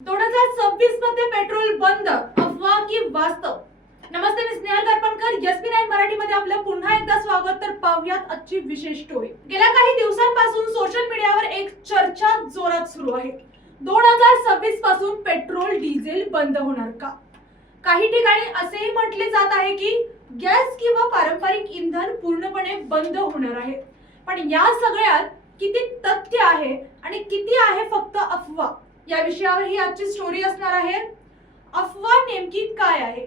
2026 मध्ये पेट्रोल बंद, अफवा की वास्तव? नमस्ते, मी स्नेहल करपणकर, SP9 मराठीमध्ये आपलं पुन्हा एकदा स्वागत. तर पाहूयात आजची विशेष स्टोरी. गेल्या काही दिवसांपासून सोशल मीडियावर एक चर्चा जोरात सुरू आहे. 2026 पासून पेट्रोल डिझेल बंद होणार का? काही ठिकाणी असेही म्हटले जात आहे की गॅस किंवा पारंपरिक इंधन पूर्णपणे बंद होणार आहे. पण या सगळ्यात किती तथ्य आहे आणि किती आहे फक्त अफवा, या विषयावर ही आजची स्टोरी असणार आहे. अफवा नेमकी काय आहे?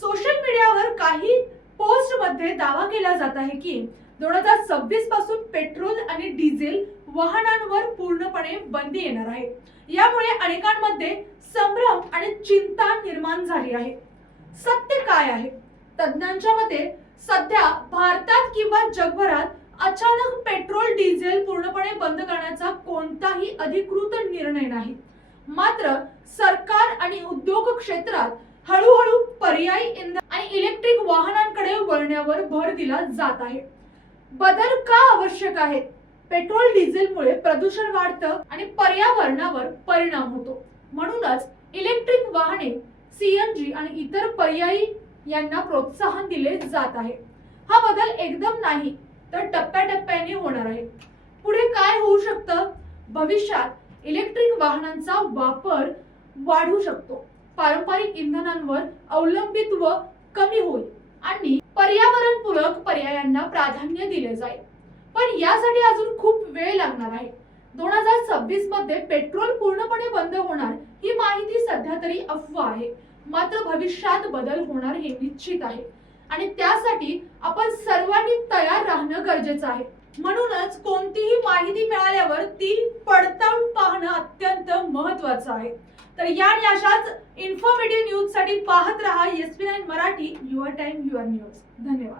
सोशल मीडियावर काही पोस्ट मध्ये दावा केला जात आहे की 2026 पासून पेट्रोल आणि डिझेल वाहनांवर पूर्णपणे बंदी येणार आहे. यामुळे अनेकांमध्ये संभ्रम आणि चिंता निर्माण झाली आहे. सत्य काय आहे? तज्ञांच्या मते सध्या भारतात किंवा जगभरात अचानक पेट्रोल डिझेल पूर्णपणे बंद करण्याचा कोणताही अधिकृत निर्णय नाही. मात्र सरकार आणि उद्योग क्षेत्रात हळूहळू पर्यायी इंधन आणि इलेक्ट्रिक वाहनांकडे वळण्यावर भर दिला जात आहे. बदल का आवश्यक आहेत? पेट्रोल डिझेलमुळे प्रदूषण वाढतं आणि पर्यावरणावर परिणाम होतो. म्हणूनच इलेक्ट्रिक वाहने, CNG आणि इतर पर्यायी यांना प्रोत्साहन दिले जात आहे. हा बदल एकदम नाही तर टप्प्याटप्प्याने होणार आहे. पुढे काय होऊ शकतं? भविष्यात इलेक्ट्रिक वाहनांचा वापर वाढू शकतो, पारंपरिक इंधनांवर अवलंबित्व कमी होईल आणि पर्यावरणपूरक पर्यायांना प्राधान्य दिले जाईल. पण यासाठी अजून खूप वेळ लागणार आहे. 2026 मध्ये पेट्रोल पूर्णपणे बंद होणार ही माहिती सध्या तरी अफवा आहे. मात्र भविष्यात बदल होणार हे निश्चित आहे आणि त्यासाठी आपण सर्वांनी तयार राहणं गरजेचं आहे. म्हणूनच कोणतीही माहिती मिळाल्यावर ती पडताळून पाहणं अत्यंत महत्त्वाचं आहे. तर या आणि अशाच इन्फॉर्मेटिव्ह न्यूज साठी पाहत रहा SP9 Marathi, your time your news. धन्यवाद.